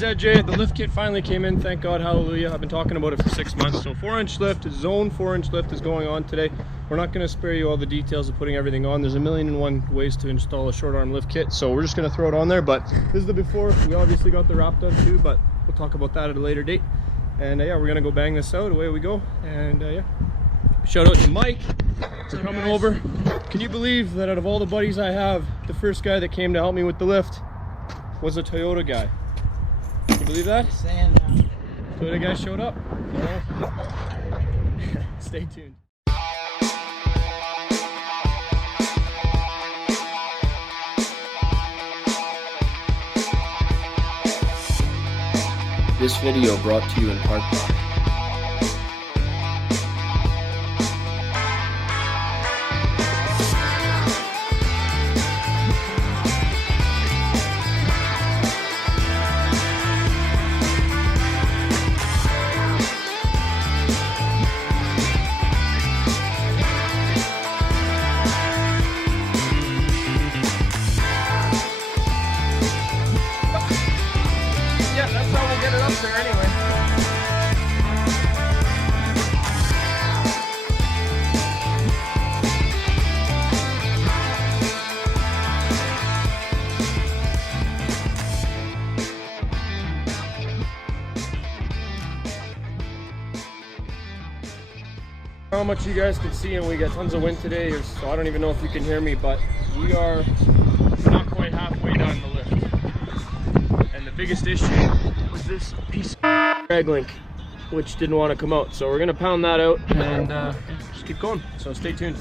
ZJ, the lift kit finally came in, thank God, hallelujah. I've been talking about it for 6 months. So 4-inch lift, zone 4-inch lift is going on today. We're not going to spare you all the details of putting everything on. There's 1,000,001 ways to install a short arm lift kit, so we're just going to throw it on there. But this is the before. We obviously got the wrap done too, but we'll talk about that at a later date. And yeah, we're going to go bang this out, away we go. And yeah, shout out to Mike for coming over. Can you believe that out of all the buddies I have, the first guy that came to help me with the lift was a Toyota guy? Can you believe that? Toyota guy showed up. Stay tuned. This video brought to you in part by there anyway. How much you guys can see, and we got tons of wind today, so I don't even know if you can hear me, but we are not quite halfway down the lift. And the biggest issue was this piece of drag link, which didn't want to come out. So we're gonna pound that out and just keep going. So stay tuned.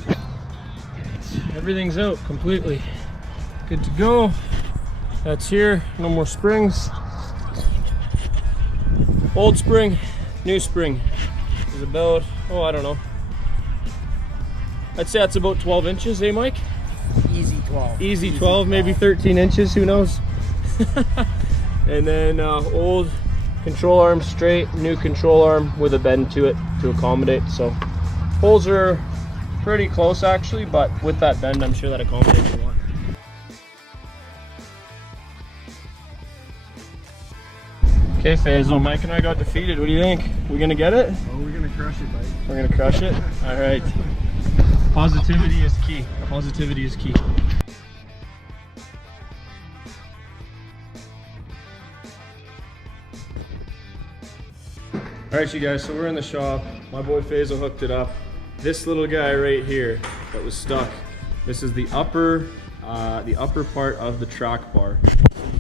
Everything's out completely. Good to go. That's here. No more springs. Old spring, new spring. Is about, oh, I don't know. I'd say that's about 12 inches, eh, Mike? Easy 12. Easy 12, maybe 13 inches, who knows? And then old control arm straight, new control arm with a bend to it to accommodate. So holes are pretty close actually, but with that bend, I'm sure that accommodates a lot. Okay, Faisal, Mike and I got defeated. What do you think? We gonna get it? Oh, we're gonna crush it, buddy. We're gonna crush it? All right. Positivity is key. Positivity is key. All right, you guys, so we're in the shop. My boy Faisal hooked it up. This little guy right here that was stuck, this is the upper part of the track bar.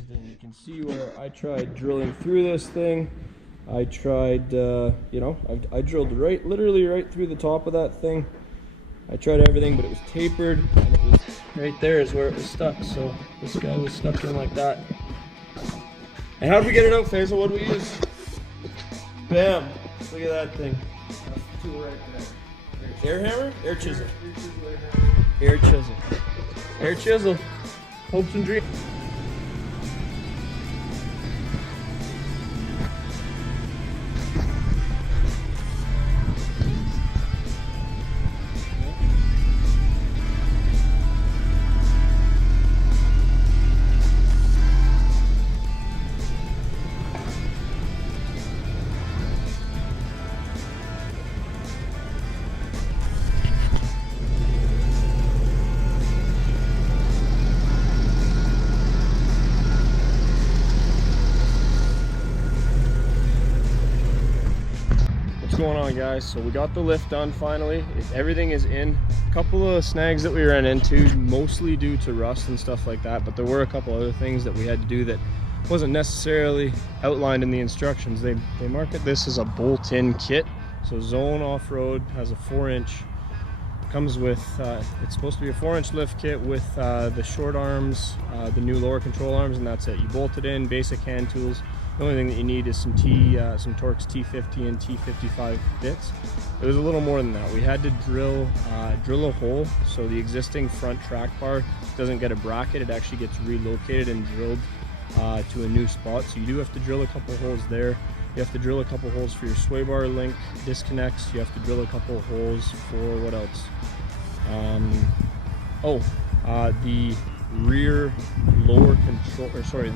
You can see where I tried drilling through this thing. I tried, you know, I drilled literally right through the top of that thing. I tried everything, but it was tapered, and it was right there is where it was stuck. So this guy was stuck in like that. And how did we get it out, Faisal? What did we use? Bam! Look at that thing. That's the tool right there. Air hammer? Air chisel. Air chisel. Air chisel. Hopes and dreams. Going on, guys? So we got the lift done finally. Everything is in. A couple of snags that we ran into, mostly due to rust and stuff like that, but there were a couple other things that we had to do that wasn't necessarily outlined in the instructions. They market this as a bolt-in kit. So Zone Off-Road has a 4-inch, comes with it's supposed to be a 4-inch lift kit with the short arms, the new lower control arms, and that's it. You bolt it in, basic hand tools. The only thing that you need is some Torx T50 and T55 bits. It was a little more than that. We had to drill a hole so the existing front track bar doesn't get a bracket. It actually gets relocated and drilled to a new spot. So you do have to drill a couple holes there. You have to drill a couple holes for your sway bar link disconnects. You have to drill a couple holes for what else? The rear lower control, or sorry,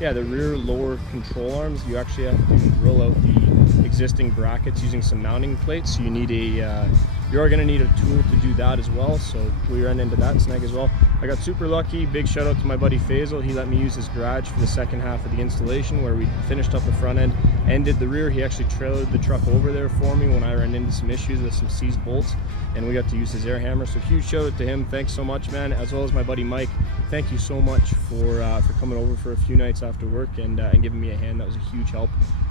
yeah, the rear lower control arms, you actually have to drill out the existing brackets using some mounting plates. So you need a you are going to need a tool to do that as well. So we ran into that snag as well. I got super lucky. Big shout out to my buddy Faisal. He let me use his garage for the second half of the installation, where we finished up the front end and did the rear. He actually trailered the truck over there for me when I ran into some issues with some seized bolts, and we got to use his air hammer. So huge shout out to him. Thanks so much, man. As well as my buddy Mike. Thank you so much for coming over for a few nights after work and giving me a hand. That was a huge help,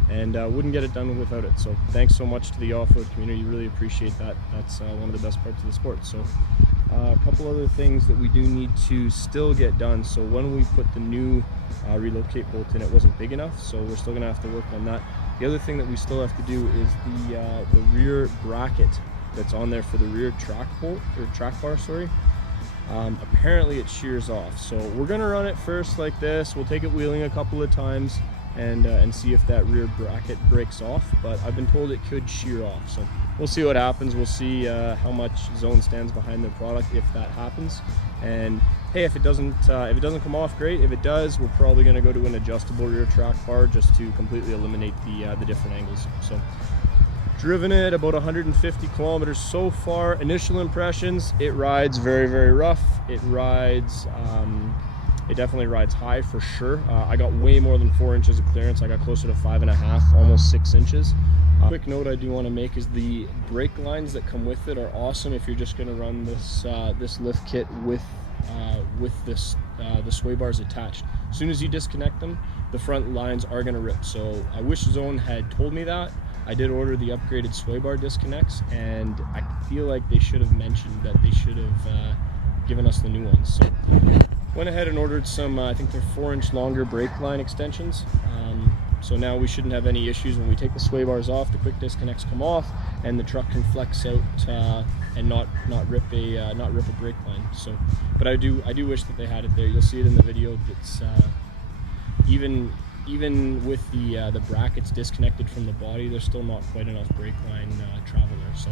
and wouldn't get it done without it. So thanks so much to the off-road community. Really appreciate that. That's one of the best parts of the sport. So a couple other things that we do need to still get done. So when we put the new relocate bolt in, it wasn't big enough, so we're still gonna have to work on that. The other thing that we still have to do is the rear bracket that's on there for the rear track bolt, or track bar, sorry. Apparently it shears off, so we're gonna run it first like this. We'll take it wheeling a couple of times and see if that rear bracket breaks off, but I've been told it could shear off, so we'll see what happens. We'll see how much Zone stands behind their product if that happens. And hey, if it doesn't come off, great. If it does, we're probably going to go to an adjustable rear track bar just to completely eliminate the different angles. So driven it about 150 kilometers so far. Initial impressions: it rides very, very rough. It rides it definitely rides high for sure. I got way more than 4 inches of clearance. I got closer to 5.5, almost 6 inches. Quick note I do want to make is the brake lines that come with it are awesome if you're just going to run this this lift kit with this the sway bars attached. As soon as you disconnect them, the front lines are going to rip. So I wish Zone had told me that. I did order the upgraded sway bar disconnects, and I feel like they should have mentioned that they should have given us the new ones. So went ahead and ordered some, I think they're 4-inch longer brake line extensions. So now we shouldn't have any issues when we take the sway bars off. The quick disconnects come off, and the truck can flex out and not rip a brake line. So, but I do wish that they had it there. You'll see it in the video. It's even with the brackets disconnected from the body, there's still not quite enough brake line travel there. So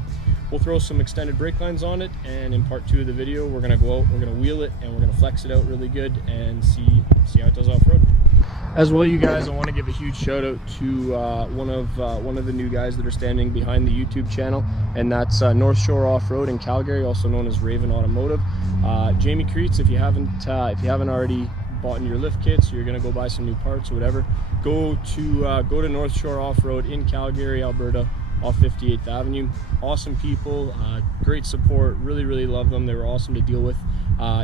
we'll throw some extended brake lines on it, and in part 2 of the video, we're gonna go out, we're gonna wheel it, and we're gonna flex it out really good and see how it does off-road. As well, you guys, I want to give a huge shout out to one of the new guys that are standing behind the YouTube channel, and that's North Shore Off-Road in Calgary, also known as Raven Automotive. Jamie Creets, if you haven't already bought your lift kits, you're gonna go buy some new parts or whatever, go to North Shore Off-Road in Calgary, Alberta, off 58th Avenue. Awesome people, great support, really love them. They were awesome to deal with.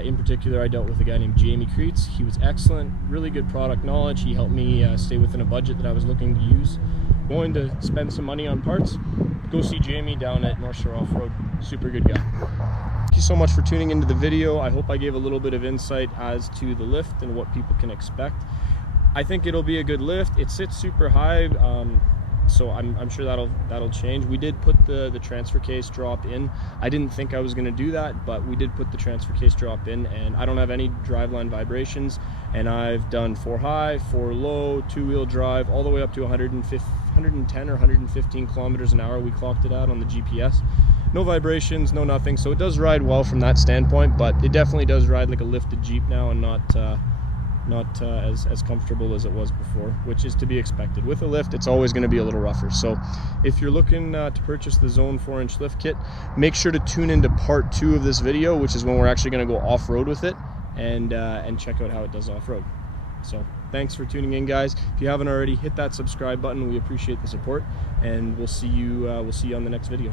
In particular, I dealt with a guy named Jamie Creets. He was excellent, really good product knowledge. He helped me stay within a budget that I was looking to use. Going to spend some money on parts, go see Jamie down at North Shore Off-Road. Super good guy. Thank you so much for tuning into the video. I hope I gave a little bit of insight as to the lift and what people can expect. I think it'll be a good lift. It sits super high, so I'm sure that'll change. We did put the transfer case drop in. I didn't think I was going to do that, but we did put the transfer case drop in, and I don't have any driveline vibrations, and I've done 4 high, 4 low, 2-wheel drive, all the way up to 110 or 115 kilometers an hour we clocked it out on the GPS. No vibrations, no nothing, so it does ride well from that standpoint, but it definitely does ride like a lifted Jeep now, and not as comfortable as it was before, which is to be expected. With a lift, it's always going to be a little rougher. So if you're looking to purchase the Zone 4-inch lift kit, make sure to tune into part 2 of this video, which is when we're actually going to go off-road with it and check out how it does off-road. So thanks for tuning in, guys. If you haven't already, hit that subscribe button. We appreciate the support, and we'll see you on the next video.